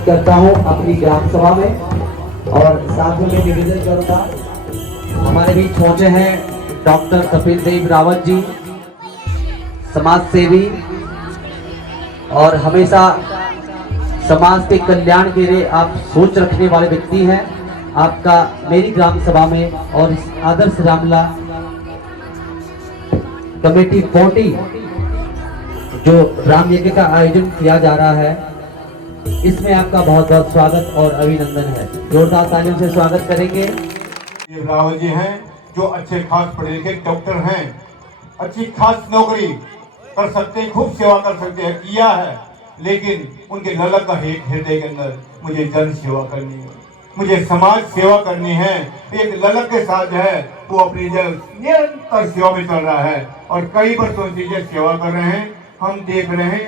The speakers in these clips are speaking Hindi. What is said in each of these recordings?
स्वागत करता हूं अपनी ग्राम सभा में। और साथ में मैं निवेदन करूंगा, हमारे बीच पहुंचे हैं डॉक्टर कपिल देव रावत जी, समाज सेवी और हमेशा समाज के कल्याण के लिए आप सोच रखने वाले व्यक्ति हैं। आपका मेरी ग्राम सभा में और इस आदर्श रामलीला कमेटी 40 जो राम यज्ञ का आयोजन किया जा रहा है, इसमें आपका बहुत बहुत स्वागत और अभिनंदन है। जोरदार तालियों से स्वागत करेंगे। रावत जी हैं जो अच्छे खास पढ़े लिखे डॉक्टर हैं, अच्छी खास नौकरी कर सकते हैं, खूब सेवा कर सकते हैं, किया है। लेकिन उनके ललक का हृदय के अंदर मुझे जन सेवा करनी है, मुझे समाज सेवा करनी है। एक ललक के साथ है वो अपनी निरंतर सेवा में चल रहा है और कई वर्षों से ये सेवा कर रहे हैं। हम देख रहे हैं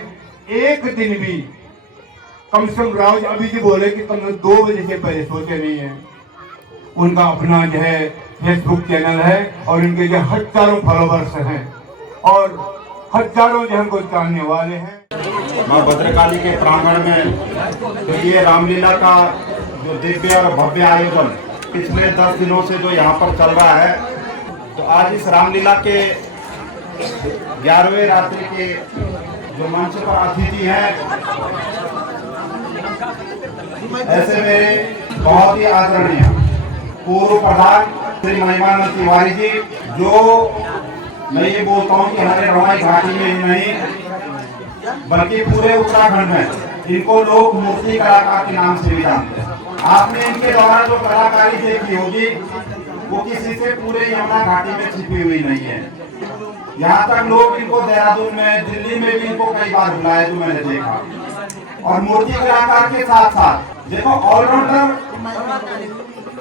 एक दिन भी कम से कम राव अभी जी बोले कि कम से 2 बजे से पहले सोचे नहीं है। उनका अपना जो है फेसबुक चैनल है और इनके जो हजारों फॉलोवर्स हैं और हजारों जो हमको जानने वाले हैं। माँ भद्रकाली के प्रांगण में तो ये रामलीला का जो दिव्य और भव्य आयोजन पिछले 10 दिनों से जो यहाँ पर चल रहा है, तो आज इस रामलीला के 11वें रात्रि के जो मंच पर अतिथि हैं, ऐसे मेरे बहुत ही आदरणीय पूर्व प्रधान श्री महिमानंद तिवारी जी, जो मैं ये बोलता हूँ कि हमारे रवाई घाटी में ही नहीं बल्कि पूरे उत्तराखंड में इनको लोग मूर्ति कलाकार के नाम से भी जानते हैं। आपने इनके द्वारा जो कलाकारी देखी होगी वो किसी से पूरे यमुना घाटी में छिपी हुई नहीं है। यहाँ तक लोग इनको देहरादून में, दिल्ली में भी इनको कई बार बुलाए जो मैंने देखा। और मूर्ति कलाकार के साथ साथ देखो ऑलराउंडर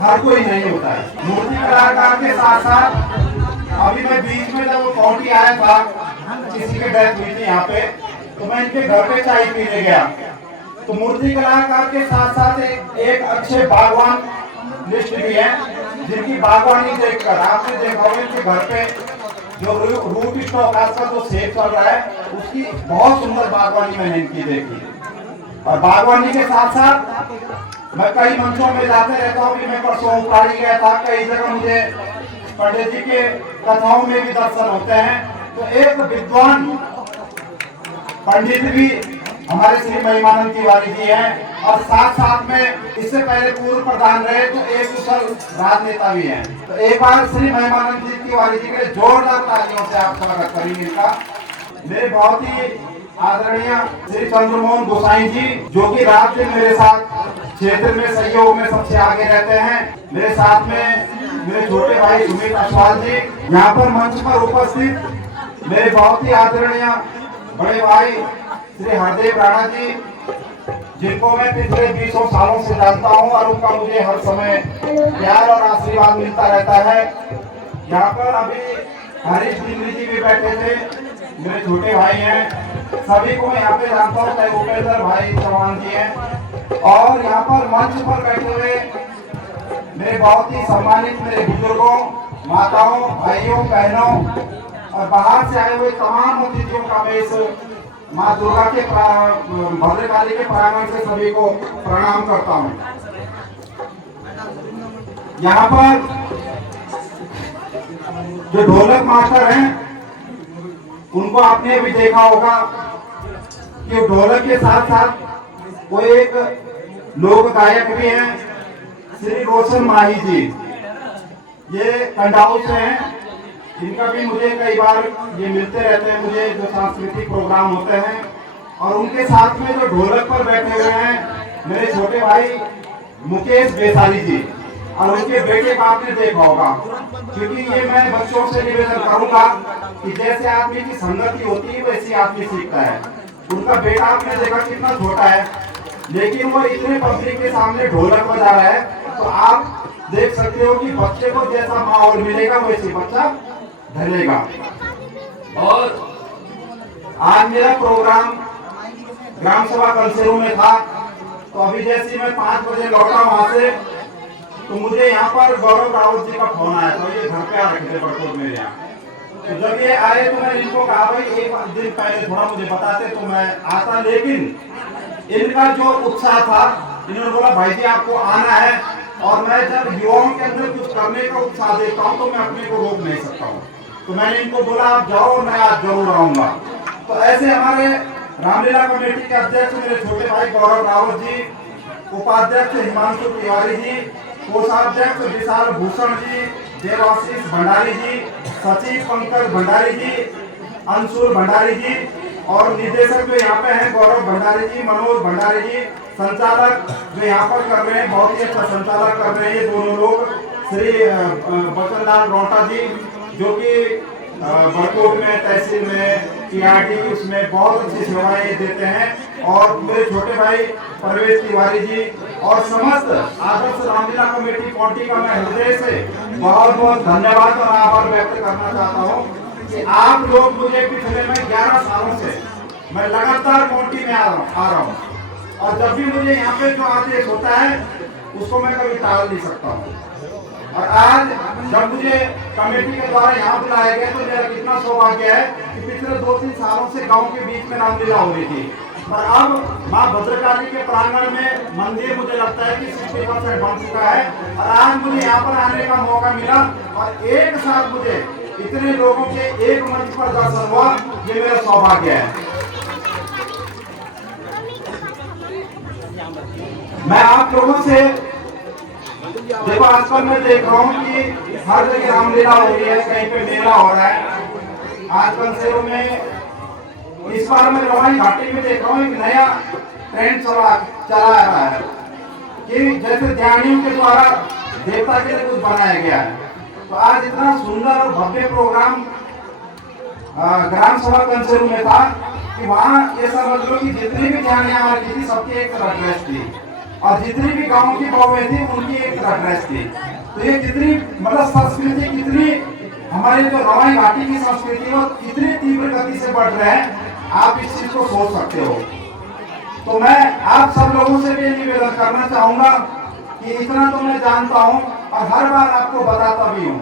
हर कोई नहीं होता है। मूर्ति कलाकार के साथ साथ अभी मैं बीच में जब 40 आया था, किसी की डेथ हुई थी यहाँ पे, तो मैं इनके घर पे चाय पीने गया, तो मूर्ति कलाकार के साथ साथ एक अच्छे बागवान लिस्ट भी है, जिनकी बागवानी देखकर आपने देखा होगा इनके घर पे जो रूट स्टॉक का जो सेब चल रहा है, उसकी बहुत सुंदर बागवानी मैंने इनकी देखी। और बागवानी के साथ साथ मैं कई मंचों में जाते रहता हूँ। मैं परसों उपाड़ी गया था, कई जगह मुझे पंडित जी के कथाओं में भी दर्शन होते हैं। तो एक विद्वान पंडित भी हमारे श्री महिमानंद तिवारी जी हैं और साथ साथ में इससे पहले पूर्व प्रधान रहे तो एक कुशल राजनेता भी हैं। तो एक बार श्री महिमानंद जी तिवारी जी के जोरदार तालियों से आप स्वागत करेंगे इनका। मेरे बहुत ही आदरणीय श्री चंद्रमोहन गोसाई जी, जो कि रात दिन मेरे साथ क्षेत्र में सहयोग में सबसे आगे रहते हैं। मेरे साथ में मेरे छोटे भाई सुमित अश्वाल जी, यहाँ पर मंच पर उपस्थित मेरे बहुत ही आदरणीय बड़े भाई श्री हरदेव राणा जी, जिनको मैं पिछले 20 सालों से जानता हूँ और उनका मुझे हर समय प्यार और आशीर्वाद मिलता रहता है। यहाँ पर अभी हरीश डिंगरी जी भी बैठे थे, मेरे छोटे भाई हैं, सभी को मैं यहाँ पे जानता हूँ, चाहे उपेंद्र भाई चौहान जी हैं। और यहाँ पर मंच पर बैठे हुए मेरे बहुत ही सम्मानित मेरे बुजुर्गों, माताओं, भाइयों, बहनों और बाहर से आए हुए तमाम अतिथियों का मैं इस माँ दुर्गा के भद्रकाली के प्रांगण से सभी को प्रणाम करता हूँ। यहाँ पर जो ढोलक मास्टर हैं, उनको आपने भी देखा होगा कि ढोलक के साथ साथ वो एक लोक गायक भी हैं, श्री रोशन माही जी। ये कंडाऊ से हैं, इनका भी मुझे कई बार ये मिलते रहते हैं मुझे जो सांस्कृतिक प्रोग्राम होते हैं। और उनके साथ में जो ढोलक पर बैठे हुए हैं मेरे छोटे भाई मुकेश बेसारी जी, और उनके बेटे को आपने देखा होगा। क्योंकि ये मैं बच्चों से निवेदन करूंगा कि जैसे आदमी की संगति होती है वैसी आदमी सीखता है। उनका बेटा आपने देखा कितना छोटा है, लेकिन वो इतने पब्लिक के सामने ढोलक बजा रहा है, तो आप देख सकते हो कि बच्चे को जैसा माहौल मिलेगा वैसे बच्चा ढलेगा। और आज मेरा प्रोग्राम ग्राम सभा कलसेरू में था, तो अभी जैसे मैं 5 बजे लौटा वहां से, तो मुझे यहाँ पर गौरव रावत जी का फोन आया था। ये घर पे आ रखे थे बड़कोट मेरे यहाँ। तो जब ये आए तो मैंने इनको कहा भाई एक दिन पहले थोड़ा मुझे बताते तो मैं आता, लेकिन इनका जो उत्साह था, इन्होंने बोला भाई जी आपको आना है, और मैं जब युवाओं के अंदर कुछ करने का उत्साह देखता हूँ तो मैं अपने को रोक नहीं सकता हूँ। तो मैंने इनको बोला आप जाओ, मैं आज जरूर आऊंगा। तो ऐसे हमारे रामलीला कमेटी के अध्यक्ष मेरे छोटे भाई गौरव रावत जी, उपाध्यक्ष हिमांशु तिवारी जी, कोषाध्यक्ष विशाल भूषण जी, देवाशीष भंडारी जी, सचिव पंकज भंडारी जी, अंशुल भंडारी जी, और निदेशक जो यहाँ पे हैं गौरव भंडारी जी, मनोज भंडारी जी, संचालक जो यहाँ पर कर रहे हैं, बहुत ही अच्छा संचालक कर रहे हैं ये दोनों लोग, श्री बचनलाल रोटा जी जो कि बरकोट में तहसील में PRT उसमें बहुत अच्छी सेवाएं देते हैं, और मेरे छोटे भाई परवेश तिवारी जी और समस्त आदर्श रामलीला कमेटी पौंटी का मैं हृदय से बहुत बहुत धन्यवाद और आभार व्यक्त करना चाहता हूँ कि आप लोग मुझे पिछले में 11 सालों से मैं लगातार पौंटी में आ रहा हूँ, और जब भी मुझे यहाँ पे जो आदेश होता है उसको मैं कभी टाल नहीं सकता हूँ। और आज जब मुझे कमेटी के द्वारा यहाँ बुलाया गया तो मेरा कितना सौभाग्य है कि पिछले 2-3 सालों से गांव के बीच में रामलीला हो रही थी, और अब माँ भद्रकाली के प्रांगण में मंदिर मुझे लगता है कि 60% बन चुका है, और आज मुझे यहाँ पर आने का मौका मिला और एक साथ मुझे इतने लोगों के एक मंच पर दर्शन हुआ, ये मेरा सौभाग्य है। मैं आप लोगों से देखो आजकल मैं देख रहा हूँ कि हर जगह रामलीला हो रही है, कहीं पे मेला हो रहा है। आजकल शहरों में इस बार मैं रवाई घाटी में देख रहा हूँ एक नया ट्रेंड चला आ रहा है कि जैसे ध्यानियों के द्वारा देवता के लिए कुछ बनाया गया है। तो आज इतना सुंदर और भव्य प्रोग्राम ग्राम सभा कंसेरू में था कि वहाँ ये समझ लो कि जितनी भी ध्यानियां हमारी थी सबकी एक तरह ड्रेस थी, और जितनी भी गांव की बहुएं थी उनकी एक तरह ड्रेस थी। तो ये कितनी मतलब संस्कृति कितनी हमारे जो रवाई घाटी की संस्कृति वो कितनी तीव्र गति से बढ़ रहे हैं, आप इस चीज को सोच सकते हो। तो मैं आप सब लोगों से भी निवेदन करना चाहूंगा कि इतना तो मैं जानता हूँ और हर बार आपको बताता भी हूँ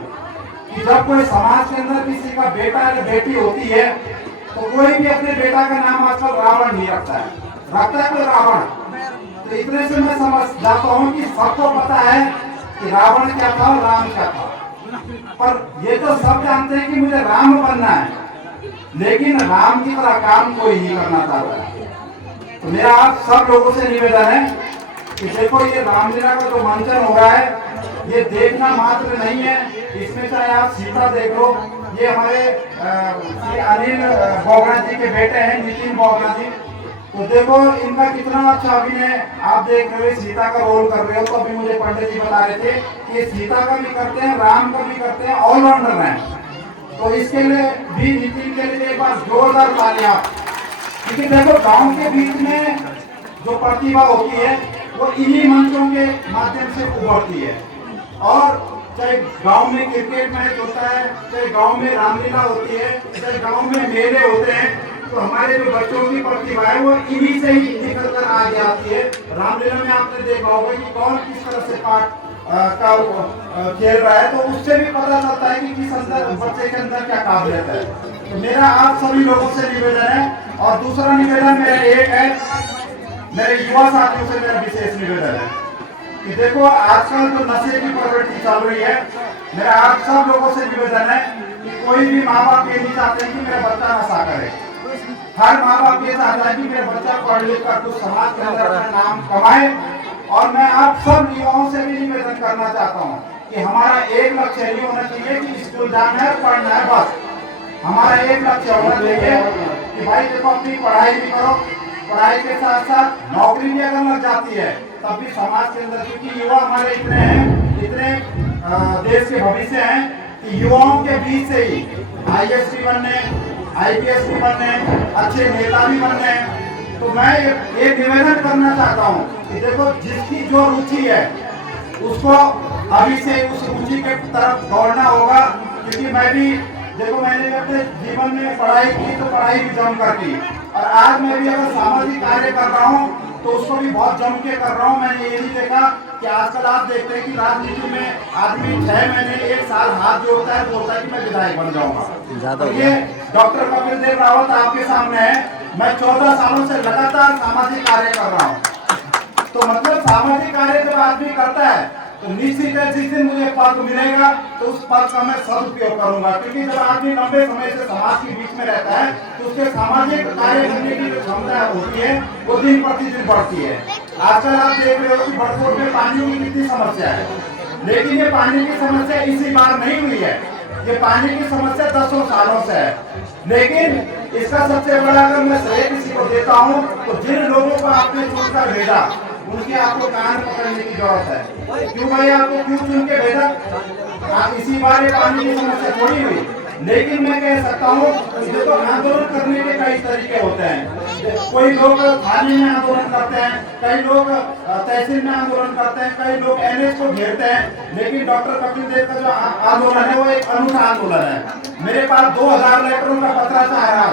कि जब कोई समाज के अंदर किसी का बेटा या बेटी होती है तो कोई भी अपने बेटा का नाम आजकल रावण नहीं रखता है, रखता है कोई रावण। तो इतने से मैं समझ जाता हूँ कि सबको पता है कि रावण क्या था और राम क्या था, पर ये तो सब जानते हैं कि मुझे राम बनना है, लेकिन राम की तरह काम कोई नहीं करना चाहता। तो मेरा आप सब लोगों से निवेदन है कि देखो ये रामलीला का जो मंचन हो रहा है ये देखना मात्र नहीं है, इसमें चाहे आप सीता देख लो, ये हमारे अनिल बोगरा जी के बेटे हैं नितिन बोगरा जी, तो देखो इनका कितना अच्छा अभिनय आप देख रहे हो, सीता का रोल कर रहे हो। तो अभी मुझे पंडित जी बता रहे थे कि ये सीता का भी करते हैं, राम का भी करते हैं, ऑलराउंडर हैं। तो इसके लिए भी नितिन के लिए एक बार जोरदार तालियां, क्योंकि देखो गांव के बीच में जो प्रतिभा होती है वो इन्हीं मंचों के माध्यम से उभरती है। और चाहे गांव में क्रिकेट मैच होता है, चाहे गांव में रामलीला होती है, चाहे गांव में मेले होते हैं, तो हमारे जो बच्चों की प्रतिभा है वो इन्हीं से ही निकल कर आगे आती है। रामलीला में आपने देखा होगा कि कौन किस तरह से पाठ का खेल रहा है, तो उससे भी पता चलता है कि किस अंदर बच्चे के अंदर क्या काबिलियत है। तो मेरा आप सभी लोगों से निवेदन है, और दूसरा निवेदन मेरा एक है, मेरे युवा साथियों से मेरा विशेष निवेदन है कि देखो आजकल जो नशे की प्रवृत्ति चल रही है, मेरा आप सब लोगों से निवेदन है कि कोई भी माँ बाप ये नहीं चाहते कि मेरा बच्चा नशा करे। हर माँ बाप ये चाहता है कि मेरा बच्चा पढ़ लिख कर कुछ समाज के अंदर अपना नाम कमाए। और मैं आप सब युवाओं से भी निवेदन करना चाहता हूँ कि हमारा एक लक्ष्य नहीं होना चाहिए कि स्कूल जाना है पढ़ना है, बस हमारा एक लक्ष्य होना चाहिए कि भाई देखो अपनी पढ़ाई भी करो, पढ़ाई के साथ साथ नौकरी भी अगर लग जाती है तब भी समाज के अंदर, क्योंकि युवा हमारे इतने हैं, इतने देश के भविष्य हैं कि युवाओं के बीच से ही IAS भी बनने, IPS भी बनने, अच्छे नेता भी बनने। तो मैं एक निवेदन करना चाहता हूँ कि देखो जिसकी जो रुचि है उसको अभी से उस रुचि के तरफ दौड़ना होगा, क्योंकि मैं भी देखो मैंने भी अपने जीवन में पढ़ाई की तो पढ़ाई भी जम कर की, और आज मैं भी अगर सामाजिक कार्य कर रहा हूँ तो उसको भी बहुत जम के कर रहा हूँ। मैंने ये नहीं देखा कि आजकल आप देखते हैं कि राजनीति में आदमी 6 महीने 1 साल हाथ जोड़ता है, बोलता है कि मैं विधायक बन जाऊंगा। तो ये डॉक्टर कपिल देव रावत आपके सामने है, मैं 14 सालों से लगातार सामाजिक कार्य कर रहा हूँ। तो मतलब सामाजिक कार्य जब आदमी करता है तो निश्चित है जिस दिन मुझे पद मिलेगा तो उस पद का मैं सदुपयोग करूंगा, क्योंकि जब आदमी लंबे समय से समाज के बीच में रहता है तो उसके सामाजिक कार्य करने की जो क्षमता होती है वो दिन प्रतिदिन बढ़ती है। आजकल आप देख रहे हो कि बड़कोट में पानी की कितनी समस्या है, लेकिन ये पानी की समस्या इसी बार नहीं हुई है, ये पानी की समस्या 10 सालों से है। लेकिन इसका सबसे बड़ा अगर मैं श्रेय किसी को देता हूँ तो जिन लोगों को आपने चुनकर भेजा उनकी आपको कान पकड़ने की जरूरत है। क्यों भाई आपको क्यों चुन के भेजा? आप इसी बार ये पानी की समस्या थोड़ी हुई, लेकिन मैं कह सकता हूँ देखो आंदोलन करने के कई तरीके होते हैं। कोई लोग थाने में आंदोलन करते हैं, कई लोग तहसील में आंदोलन करते हैं, कई लोग एनएच को घेरते हैं, लेकिन डॉक्टर कपिल देव का जो आंदोलन है वो एक अनूठा आंदोलन है। मेरे पास 2000 लेटरों का पत्राचार है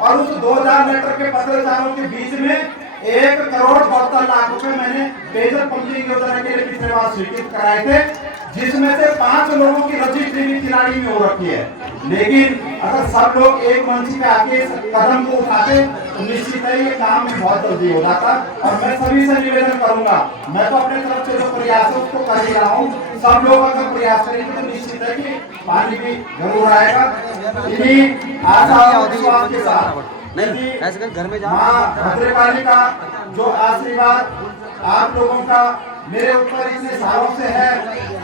और उस 2000 लेटर के पत्राचारों के बीच में 1,72,00,000 रुपए मैंने पेयजल पंपिंग योजना के लिए पिछले बार स्वीकृत कराए थे, जिसमें से 5 लोगों की रजिस्ट्री भी तिलाड़ी में हो रखी है। लेकिन अगर सब लोग एक मंच पे आके कदम को उठाते तो निश्चित है ये काम बहुत जल्दी हो जाता। और मैं सभी से निवेदन करूंगा, मैं तो अपने तरफ से जो प्रयास है उसको कर ही रहा हूँ, सब लोग अगर प्रयास करेंगे तो निश्चित है कि पानी भी जरूर आएगा। इन्हीं आशा और विश्वास के साथ नहीं ऐसे कर घर में जा। माँ भद्रकाली का जो आशीर्वाद आप लोगों का मेरे ऊपर इतने सालों से है,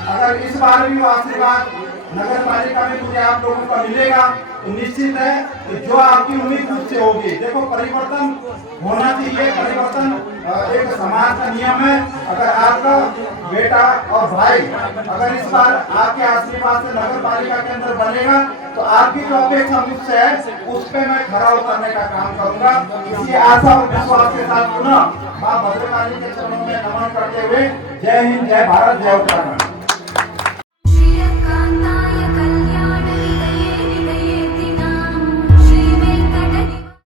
अगर इस बार भी वो आशीर्वाद नगर पालिका में मुझे आप लोगों का मिलेगा तो निश्चित है कि जो आपकी उम्मीद मुझसे होगी। देखो परिवर्तन होना चाहिए, परिवर्तन एक समाज का नियम है। अगर आपका बेटा और भाई अगर इस बार आपके आशीर्वाद से नगर पालिका के अंदर बनेगा तो आपकी जो अपेक्षा मुझसे है उस पे मैं खरा उतरने का काम करूंगा। इसी आशा और विश्वास के साथ पुनः माँ भद्रकाली के चरणों में नमन करते हुए जय हिंद, जय भारत, जय उत्तराखंड।